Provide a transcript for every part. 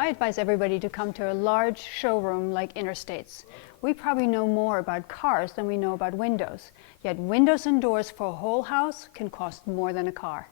I advise everybody to come to a large showroom like Interstates. We probably know more about cars than we know about windows, yet windows and doors for a whole house can cost more than a car.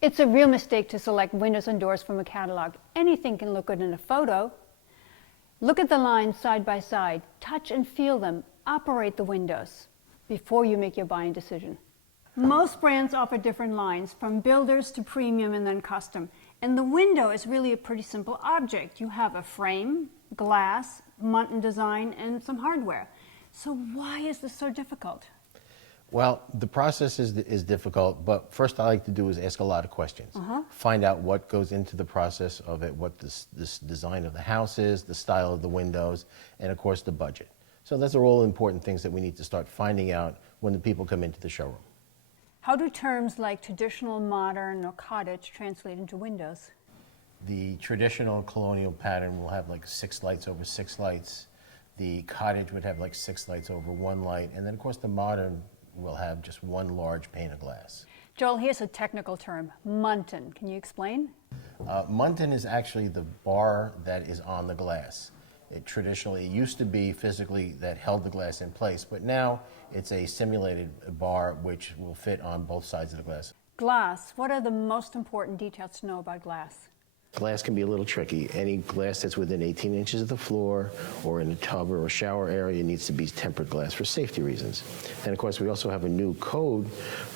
It's a real mistake to select windows and doors from a catalog. Anything can look good in a photo. Look at the lines side by side, touch and feel them, operate the windows before you make your buying decision. Most brands offer different lines, from builders to premium and then custom. And the window is really a pretty simple object. You have a frame, glass, Muntin design, and some hardware. So why is this so difficult? Well, the process is difficult, but first I like to do is ask a lot of questions. Find out what goes into the process of it, what this design of the house is, the style of the windows, and of course the budget. So those are all important things that we need to start finding out when the people come into the showroom. How do terms like traditional, modern, or cottage translate into windows? The traditional colonial pattern will have like 6 lights over 6 lights. The cottage would have like 6 lights over 1 light, and then of course the modern will have just 1 large pane of glass. Joel, here's a technical term, Muntin. Can you explain? Muntin is actually the bar that is on the glass. It traditionally used to be physically that held the glass in place, but now it's a simulated bar which will fit on both sides of the glass. Glass. What are the most important details to know about glass? Glass can be a little tricky. Any glass that's within 18 inches of the floor or in a tub or a shower area needs to be tempered glass for safety reasons. And of course, we also have a new code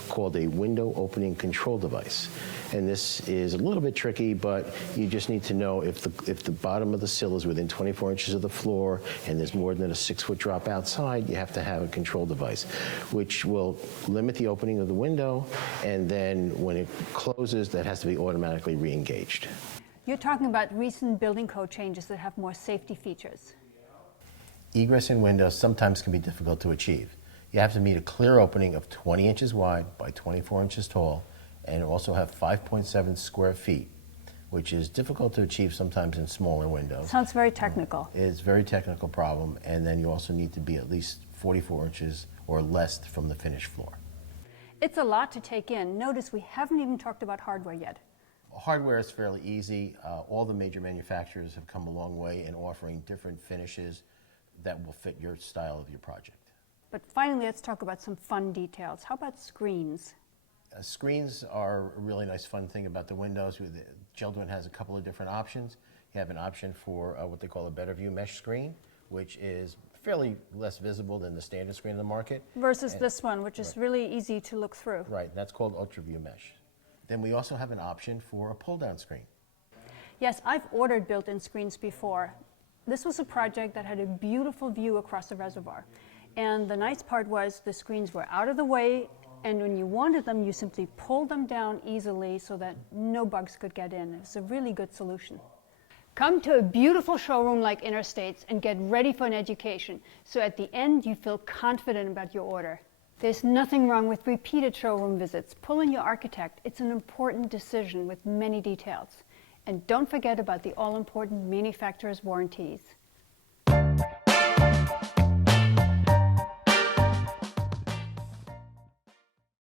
called a window opening control device. And this is a little bit tricky, but you just need to know if the bottom of the sill is within 24 inches of the floor and there's more than a 6-foot drop outside, you have to have a control device, which will limit the opening of the window, and then when it closes, that has to be automatically re-engaged. You're talking about recent building code changes that have more safety features. Egress in windows sometimes can be difficult to achieve. You have to meet a clear opening of 20 inches wide by 24 inches tall, and also have 5.7 square feet, which is difficult to achieve sometimes in smaller windows. Sounds very technical. It's a very technical problem, and then you also need to be at least 44 inches or less from the finished floor. It's a lot to take in. Notice we haven't even talked about hardware yet. Hardware is fairly easy. All the major manufacturers have come a long way in offering different finishes that will fit your style of your project. But finally, let's talk about some fun details. How about screens? Screens are a really nice fun thing about the windows. JELD-WEN has a couple of different options. You have an option for what they call a better view mesh screen, which is fairly less visible than the standard screen in the market. Versus this one, which is really easy to look through. Right, that's called Ultra View Mesh. Then we also have an option for a pull-down screen. Yes, I've ordered built-in screens before. This was a project that had a beautiful view across the reservoir. And the nice part was the screens were out of the way, and when you wanted them, you simply pulled them down easily so that no bugs could get in. It was a really good solution. Come to a beautiful showroom like Interstates and get ready for an education, so at the end you feel confident about your order. There's nothing wrong with repeated showroom visits. Pull in your architect. It's an important decision with many details. And don't forget about the all-important manufacturer's warranties.